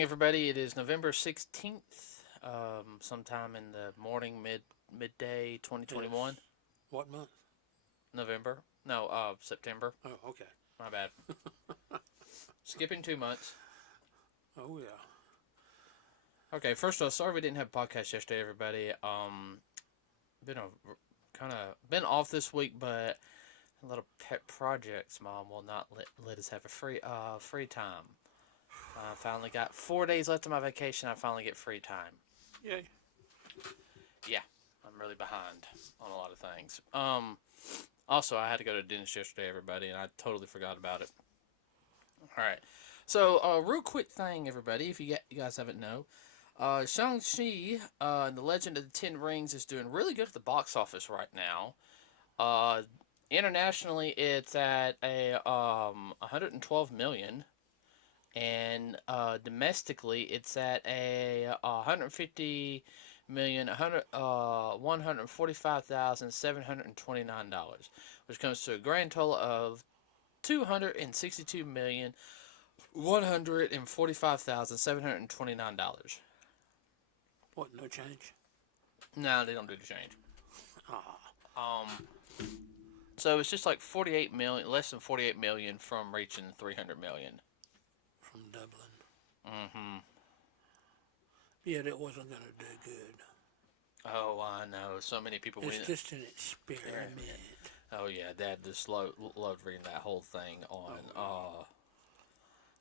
morning, everybody. It is November 16th, sometime in the morning, midday, Yes. 2021. What month? November? No, September. Oh, okay. My bad. Skipping 2 months. Oh, yeah. Okay, first of all, sorry we didn't have a podcast yesterday, everybody. Been a kind of been off this week, but a lot of pet projects. Mom will not let us have a free time. I finally got 4 days left of my vacation. I finally get free time. Yay. Yeah, I'm really behind on a lot of things. Also, I had to go to the dentist yesterday, everybody, and I totally forgot about it. All right. So, real quick thing, everybody, if you guys haven't know, Shang-Chi and the Legend of the Ten Rings is doing really good at the box office right now. Uh, Internationally, it's at a 112 million, and domestically, it's at a 150 million, 145,729 dollars, which comes to a grand total of 262,145,729 dollars. What, no change? No, they don't do the change. Ah, Um, so it's just like 48 million, less than 48 million from reaching 300 million. from Dublin. Mm-hmm. Yet it wasn't going to do good. Oh, I know. So many people It's win. just an experiment. Oh yeah, Dad just loved reading that whole thing on. Oh, yeah.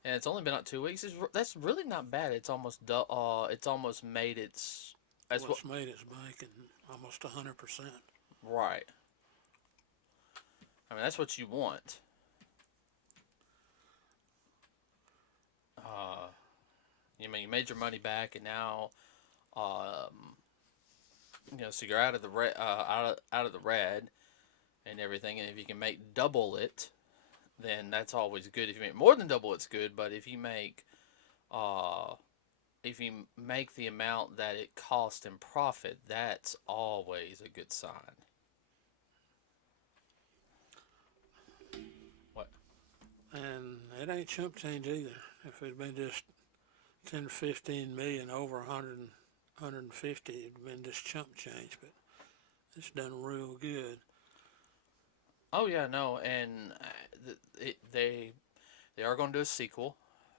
And it's only been out 2 weeks. That's really not bad. It's almost made its. That's Well, what it's made its bank in almost 100%. right. I mean, that's what you want. Uh, you made your money back, and now, um, so you're out of the out of the red and everything. And if you can make double it, then that's always good. If you make more than double, it's good. But uh, if you make the amount that it cost in profit, that's always a good sign. What? And it ain't chump change either. If it'd been just 10 to 15 million over 150, it'd been just chump change. But it's done real good. Oh yeah, no, and they are going to do a sequel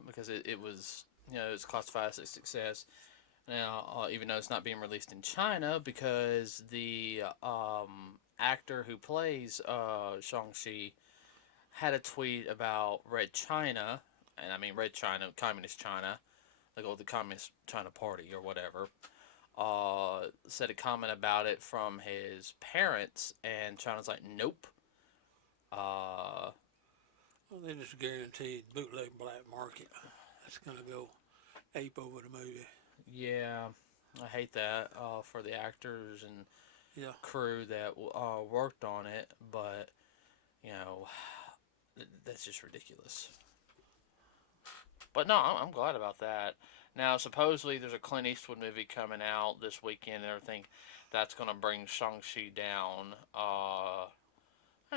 because it was it's classified as a success. Now, even though it's not being released in China because the actor who plays Shang-Chi had a tweet about Red China, and I mean Red China, Communist China, like the Communist China Party or whatever, said a comment about it from his parents, and China's like, nope. Uh, Well, they just guaranteed bootleg black market. That's going to go ape over the movie. yeah, I hate that for the actors and Yeah. crew that worked on it, but you know, that's just ridiculous. But no, I'm glad about that. Now, supposedly there's a Clint Eastwood movie coming out this weekend and everything that's going to bring Shang-Chi down.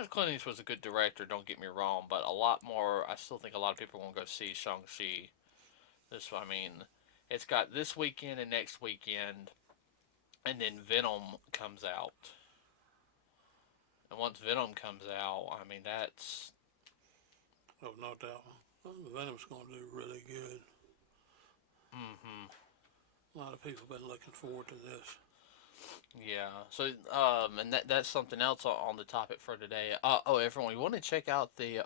Clint Eastwood's a good director, don't get me wrong, but a lot more, I still think a lot of people won't go see Shang-Chi. I mean, it's got this weekend and next weekend, and then Venom comes out. And once Venom comes out, I mean, that's. Oh, not that one. Well, Venom's going to do really good. Mm-hmm. A lot of people have been looking forward to this. Yeah. So, and that's something else on the topic for today. Everyone, you want to check out the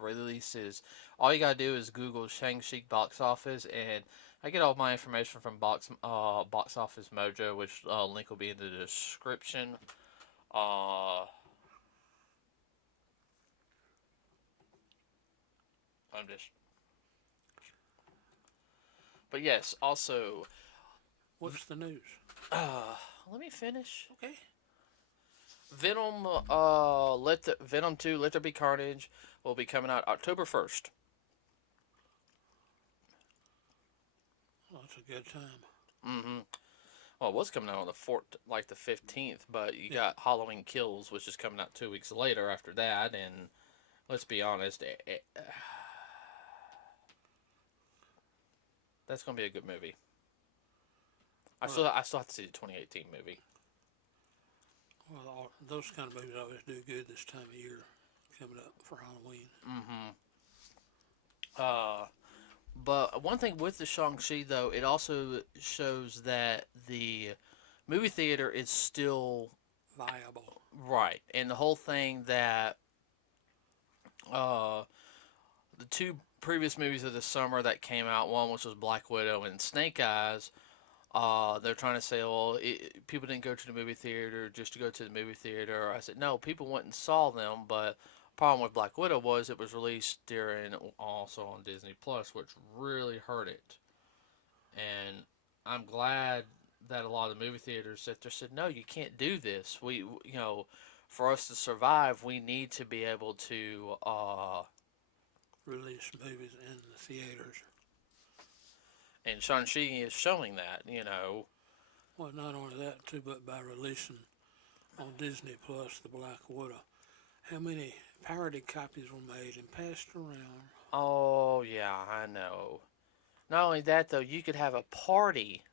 releases? All you gotta do is Google Shang-Chi box office, and I get all my information from Box Office Mojo, which link will be in the description. I'm just. But yes, also. What's the news? Let me finish. Okay. Venom, Venom 2, Let There Be Carnage will be coming out October 1st. Well, that's a good time. Mm-hmm. Well, it was coming out on the 15th, but you Yeah. got Halloween Kills, which is coming out 2 weeks later after that, and let's be honest, That's gonna be a good movie. Well, I still have to see the 2018 movie. those kind of movies always do good this time of year, coming up for Halloween. Mm-hmm. Uh, but one thing with the Shang-Chi though, it also shows that the movie theater is still Viable. right, and the whole thing that uh the two previous movies of the summer that came out, one which was Black Widow and Snake Eyes. They're trying to say, well, people didn't go to the movie theater just to go to the movie theater. I said, no, people went and saw them, but problem with Black Widow was it was released during also on Disney Plus, which really hurt it. And I'm glad that a lot of the movie theaters that there said, no, you can't do this. For us to survive, we need to be able to. Release movies in the theaters. And Shang-Chi is showing that. Well, not only that too, but by releasing on Disney Plus the Black Widow, how many parody copies were made and passed around? Oh, yeah, I know. Not only that, though, you could have a party.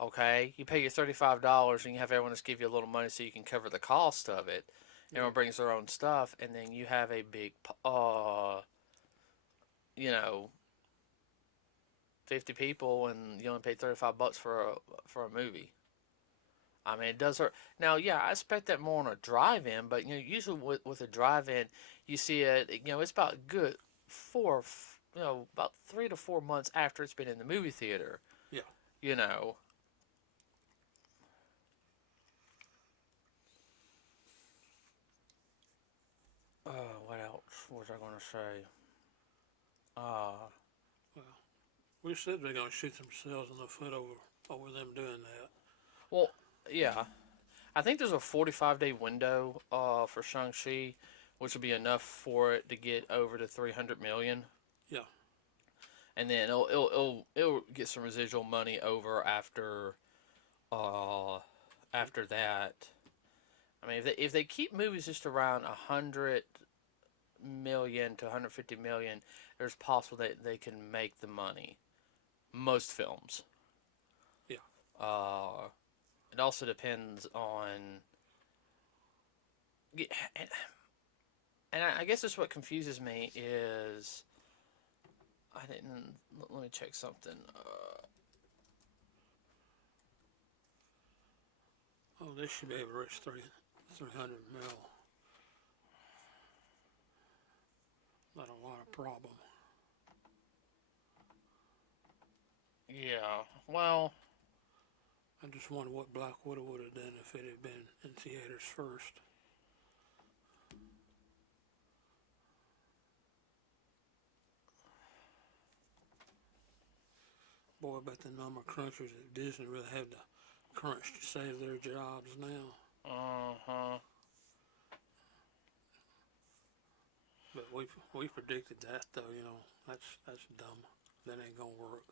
Okay, you pay your $35 and you have everyone just give you a little money so you can cover the cost of it. Everyone brings their own stuff, and then you have a big, you know, 50 people, and you only pay $35 for a movie. I mean, it does hurt. Now, yeah, I expect that more on a drive-in, but usually with a drive-in, you see it. It's about good about 3 to 4 months after it's been in the movie theater. Yeah. You know. What else was I going to say? Well, we said they're going to shoot themselves in the foot over them doing that. Well, yeah. I think there's a 45-day window for Shang-Chi, which will be enough for it to get over to 300 million. Yeah. And then it'll get some residual money over after that. I mean, if they keep movies just around 100 million to 150 million, there's possible that they can make the money. Most films. Yeah. It also depends on. And I guess that's what confuses me is. I didn't. Let me check something. Oh, this should be able to reach 300 mil. Not a lot of problem. Yeah. Well. I just wonder what Black Widow would have done if it had been in theaters first. Boy, I bet the number of crunchers at Disney really have to crunch to save their jobs now. Uh-huh. But we predicted that though, that's dumb. That ain't gonna work.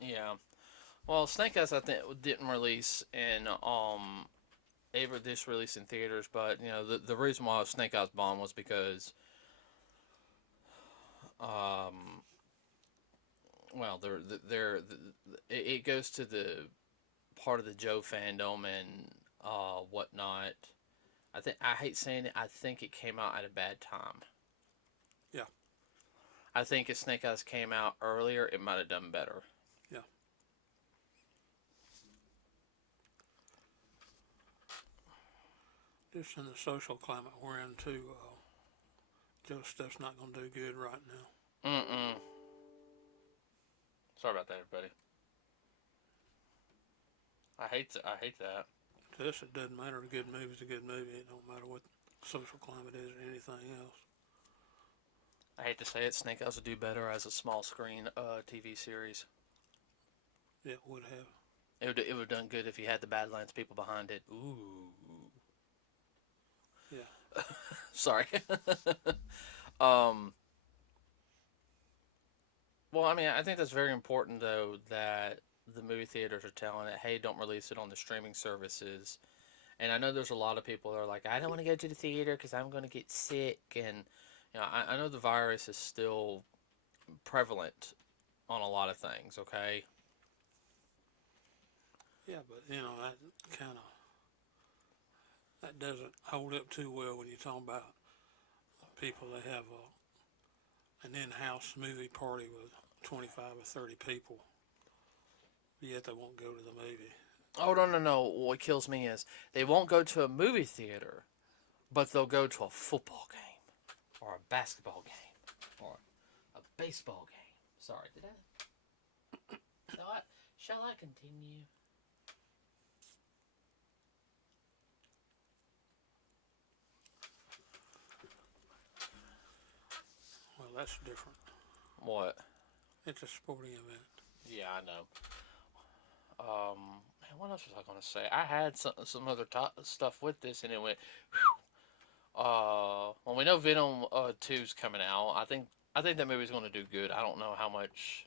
Yeah. Well, Snake Eyes I think didn't release in ever this release in theaters, but the reason why Snake Eyes bombed was because well it goes to the part of the Joe fandom and whatnot. I hate saying it. I think it came out at a bad time. Yeah. I think if Snake Eyes came out earlier, it might have done better. Yeah. Just in the social climate we're in too, Joe stuff's not gonna do good right now. Mm-mm. Sorry about that, everybody. I hate that. To us, it doesn't matter. A good movie's a good movie. It don't matter what social climate is or anything else. I hate to say it, Snake Eyes would do better as a small screen TV series. Yeah, it would have. It would have done good if you had the Badlands people behind it. Ooh. Yeah. Sorry. Well, I mean, I think that's very important, though, that the movie theaters are telling it, hey, don't release it on the streaming services. And I know there's a lot of people that are like, I don't want to go to the theater because I'm going to get sick. And, I know the virus is still prevalent on a lot of things. Okay. Yeah, but that kind of that doesn't hold up too well when you're talking about people that have an in-house movie party with 25 or 30 people, yet they won't go to the movie. Oh no, no, no! What kills me is they won't go to a movie theater, but they'll go to a football game, or a basketball game, or a baseball game. Sorry, did I? Shall I continue? Well, that's different. What? It's a sporting event. Yeah, I know. Man, what else was I gonna say? I had some other stuff with this, and it went. Well, we know Venom 2's coming out. I think that movie's gonna do good. I don't know how much.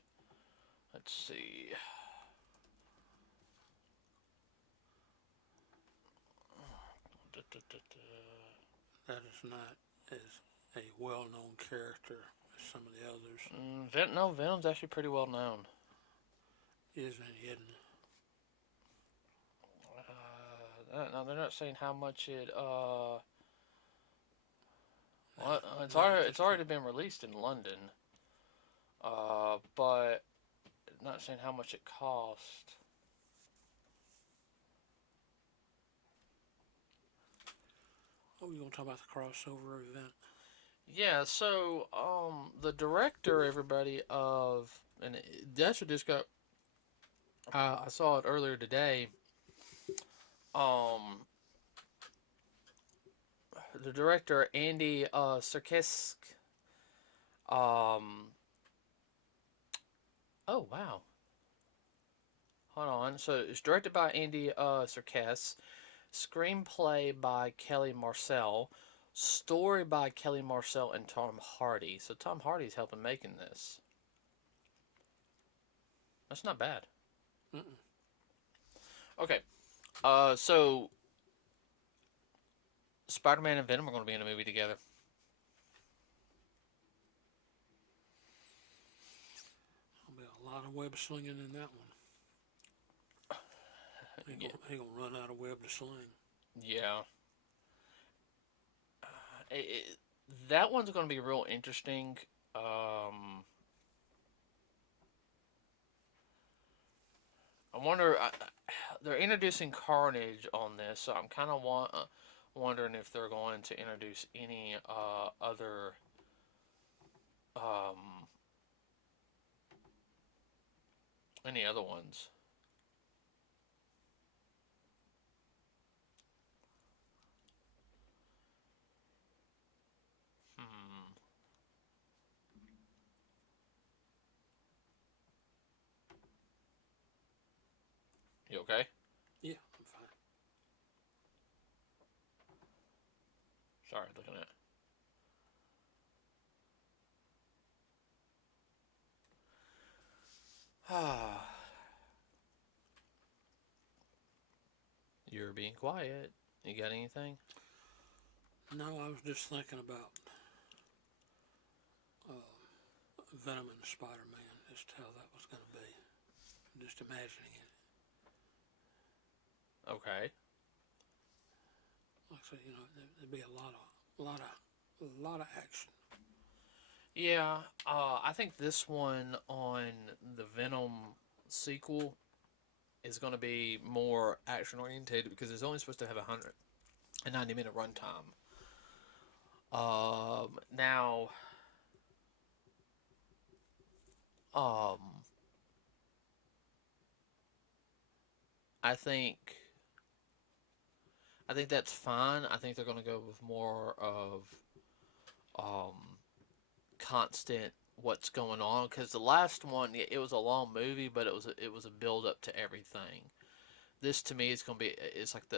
Let's see. That is not as a well-known character as some of the others. No, Venom's actually pretty well known. Isn't hidden. No, they're not saying how much it. Well, it's already been released in London. But not saying how much it cost. Oh, you gonna talk about the crossover event? Yeah, so the director, everybody and that's what just got. I saw it earlier today. Um, the director Andy Serkis. Oh wow. Hold on. So it's directed by Andy Serkis. Screenplay by Kelly Marcel. Story by Kelly Marcel and Tom Hardy. So Tom Hardy's helping making this. That's not bad. Mm-mm. Okay. So Spider-Man and Venom are going to be in a movie together. There'll be a lot of web slinging in that one. He gonna run out of web to sling. Yeah. That one's going to be real interesting. I wonder. They're introducing Carnage on this, so I'm kind of wondering if they're going to introduce any other um, any other ones. Hmm. You okay? Yeah, I'm fine. Sorry, looking at. Ah. You're being quiet. You got anything? No, I was just thinking about Venom and Spider-Man, just how that was going to be. Just imagining it. Okay. Like I said, there'd be a lot of action. Yeah. I think this one on the Venom sequel is going to be more action oriented because it's only supposed to have 190-minute runtime. Now, um, I think that's fine. I think they're going to go with more of um constant what's going on because the last one it was a long movie, but it was a build up to everything. This to me is going to be it's like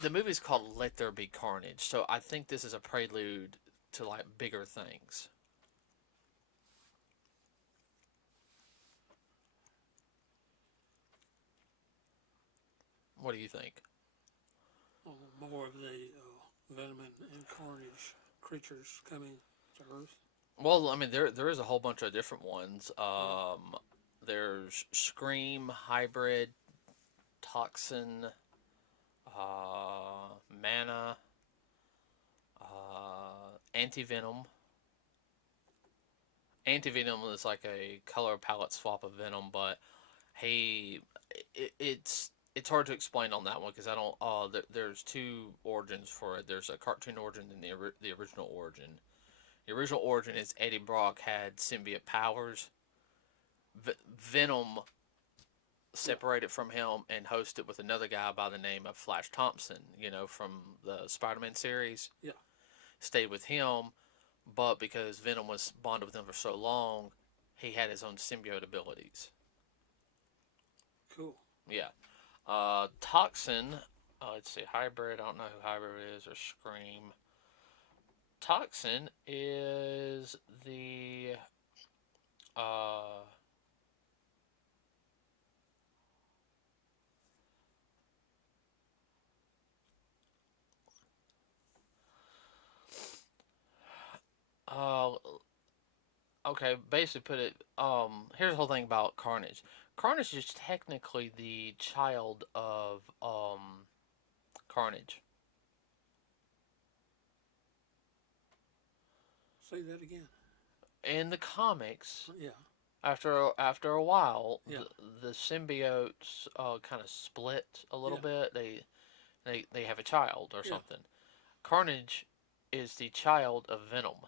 the movie's called Let There Be Carnage, so I think this is a prelude to like bigger things. What do you think? More of the Venom and Carnage creatures coming to Earth. Well, I mean, there is a whole bunch of different ones. Yeah. There's Scream, Hybrid, Toxin, Mana, Anti-Venom. Anti-Venom is like a color palette swap of Venom, but he, it's hard to explain on that one because I don't. There's two origins for it. There's a cartoon origin and the original origin. The original origin is Eddie Brock had symbiote powers. Venom Yeah. separated from him and hosted with another guy by the name of Flash Thompson, from the Spider-Man series. Yeah. Stayed with him, but because Venom was bonded with him for so long, he had his own symbiote abilities. Cool. Yeah. Toxin. Let's see. Hybrid. I don't know who Hybrid is or Scream. Toxin is the. Uh, uh, okay, basically put it. Here's the whole thing about Carnage. Carnage is technically the child of Carnage. Say that again. In the comics, Yeah. after a while, Yeah. the symbiotes kind of split a little Yeah. bit. They have a child or Yeah. something. Carnage is the child of Venom.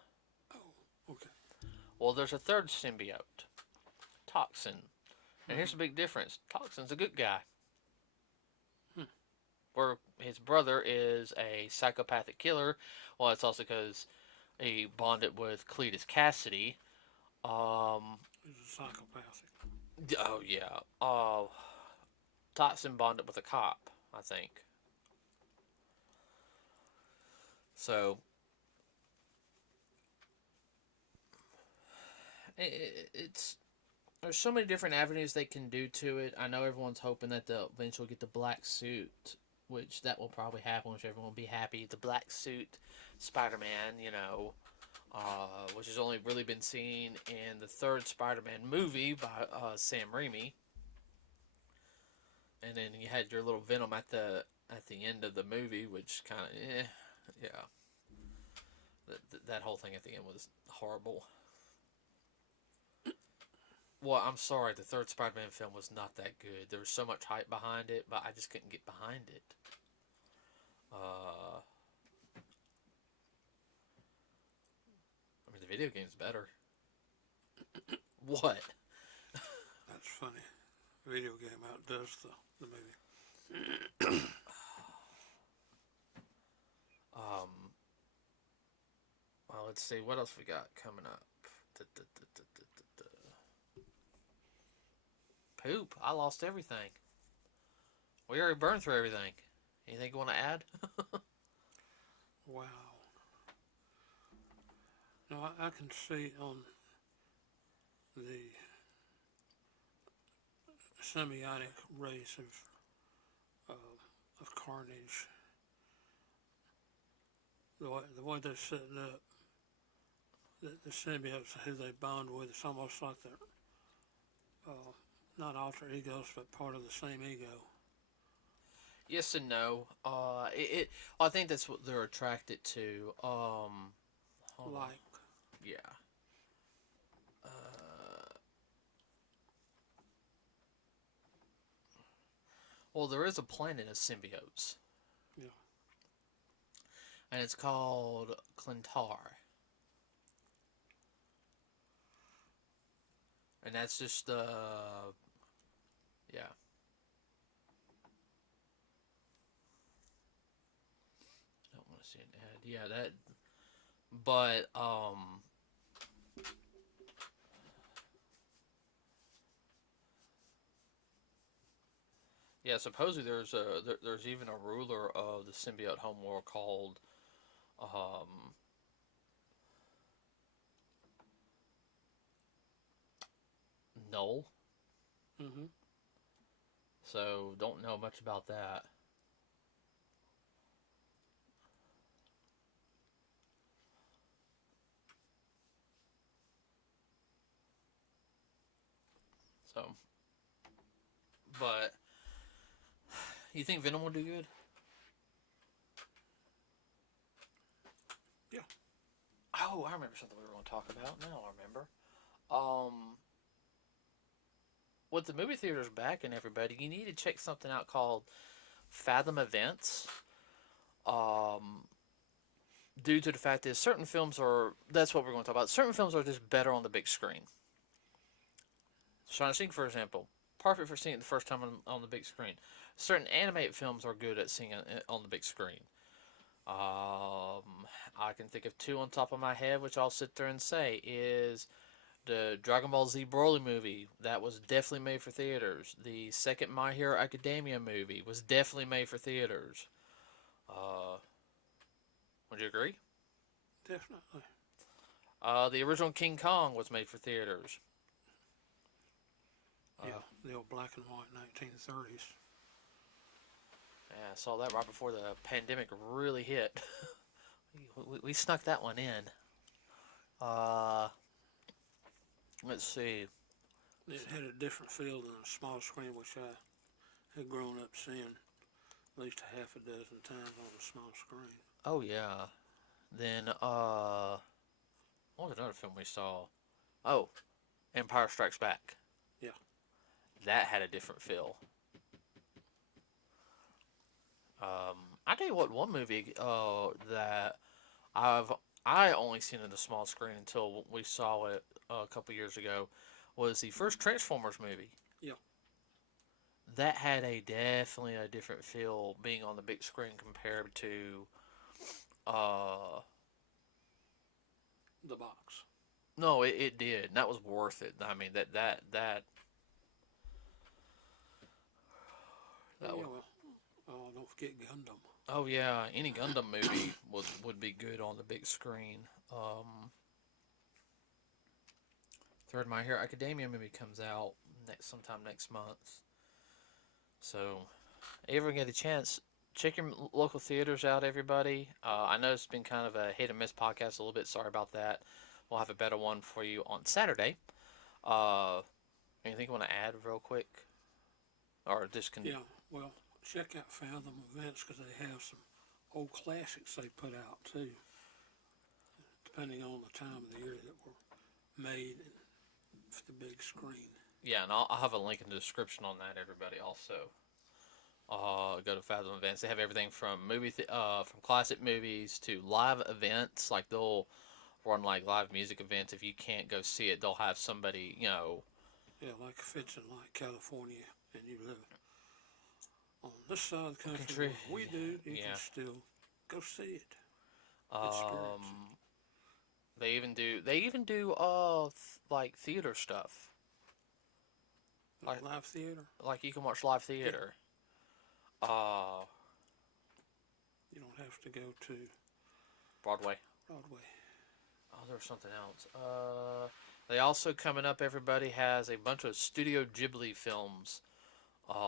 Oh. Okay. Well, there's a third symbiote, Toxin. And here's Mm-hmm. the big difference. Toxin's a good guy. Hmm. Where his brother is a psychopathic killer. Well, it's also because he bonded with Cletus Cassidy. Um, He's a psychopathic. oh yeah. Toxin bonded with a cop, I think. So it's there's so many different avenues they can do to it. I know everyone's hoping that they'll eventually get the black suit, which that will probably happen, which everyone will be happy. The black suit Spider-Man, which has only really been seen in the third Spider-Man movie by Sam Raimi, and then you had your little Venom at the end of the movie, which kind of yeah, that whole thing at the end was horrible. Well, I'm sorry, the third Spider-Man film was not that good. There was so much hype behind it, but I just couldn't get behind it. I mean, the video game's better. What? That's funny. Video game outdoes the movie. Um, well, let's see. What else we got coming up? Poop. I lost everything. We already burned through everything. Anything you want to add? Wow. Now I can see on the semiotic race of Carnage, the way they're setting up the symbiotes who they bond with, it's almost like they're not alter egos, but part of the same ego. Yes and no. I think that's what they're attracted to. Hold on. Like, Yeah. Uh, well, there is a planet of symbiotes, yeah, and it's called Clintar, and that's just yeah. I don't want to see an ad. Yeah, that. But yeah. Supposedly there's even a ruler of the symbiote homeworld called um Null. mm-hmm. So don't know much about that. So, but you think Venom will do good? Yeah. Oh, I remember something we were going to talk about. Now I remember. Um, with the movie theaters back and everybody, you need to check something out called Fathom Events. Um, due to the fact that certain films are, that's what we're going to talk about. Certain films are just better on the big screen. Shang-Chi, for example, perfect for seeing it the first time on the big screen. Certain animated films are good at seeing it on the big screen. I can think of two on top of my head, which I'll sit there and say is the Dragon Ball Z Broly movie. That was definitely made for theaters. The second My Hero Academia movie was definitely made for theaters. Uh, would you agree? Definitely. The original King Kong was made for theaters. Yeah, the old black and white 1930s. Yeah, I saw that right before the pandemic really hit. we snuck that one in. Uh, let's see. It had a different feel than a small screen, which I had grown up seeing at least a half a dozen times on a small screen. Oh yeah. Then what was another film we saw? Oh, Empire Strikes Back. Yeah. That had a different feel. I tell you what, one movie that I've I only seen in a small screen until we saw it a couple years ago was the first Transformers movie. Yeah. That had definitely a different feel being on the big screen compared to uh The box. no, it did. And that was worth it. I mean that Yeah, was, well, don't forget Gundam. oh yeah, any Gundam movie would be good on the big screen. Third My Hero Academia movie comes out sometime next month. So, if you ever get a chance, check your local theaters out, everybody. I know it's been kind of a hit and miss podcast a little bit. Sorry about that. We'll have a better one for you on Saturday. Anything you want to add real quick? Or just Yeah, well, check out Fathom Events because they have some old classics they put out too, depending on the time of the year that were made for the big screen. Yeah, and I'll have a link in the description on that, everybody, also. Go to Fathom Events. They have everything from from classic movies to live events. Like they'll run like live music events. If you can't go see it, they'll have somebody, Yeah, like if it's in like California and you live on this side of the country where we do, you Yeah. can still go see it. Experience Um, they even do like theater stuff. it. Like live theater. Like you can watch live theater. Uh, You don't have to go to Broadway. Broadway. Oh, there was something else. They also coming up. Everybody has a bunch of Studio Ghibli films,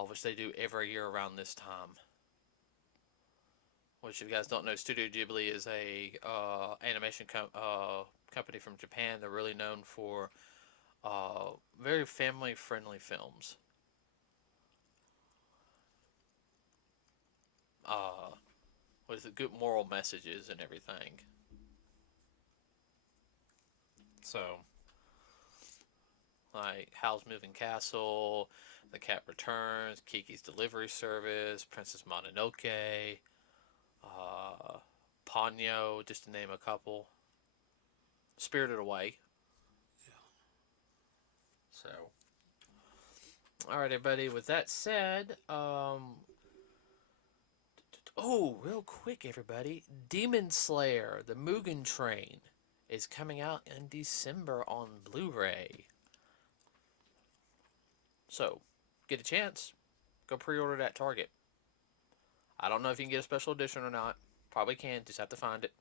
which they do every year around this time. Which, if you guys don't know, Studio Ghibli is a animation company from Japan. They're really known for very family-friendly films. With good moral messages and everything. So, like Howl's Moving Castle, The Cat Returns, Kiki's Delivery Service, Princess Mononoke, Ponyo, just to name a couple. Spirited Away. Yeah. So, all right, everybody. With that said, real quick, everybody, Demon Slayer: The Mugen Train is coming out in December on Blu-ray. So, get a chance, go pre-order it at Target. I don't know if you can get a special edition or not. Probably can, just have to find it.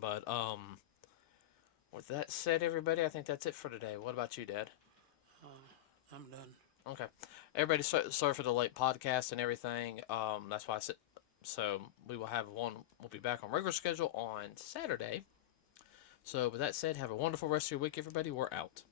But with that said, everybody, I think that's it for today. What about you, Dad? I'm done. Okay, everybody. Sorry for the late podcast and everything. That's why I said. So we will have one. We'll be back on regular schedule on Saturday. So with that said, have a wonderful rest of your week, everybody. We're out.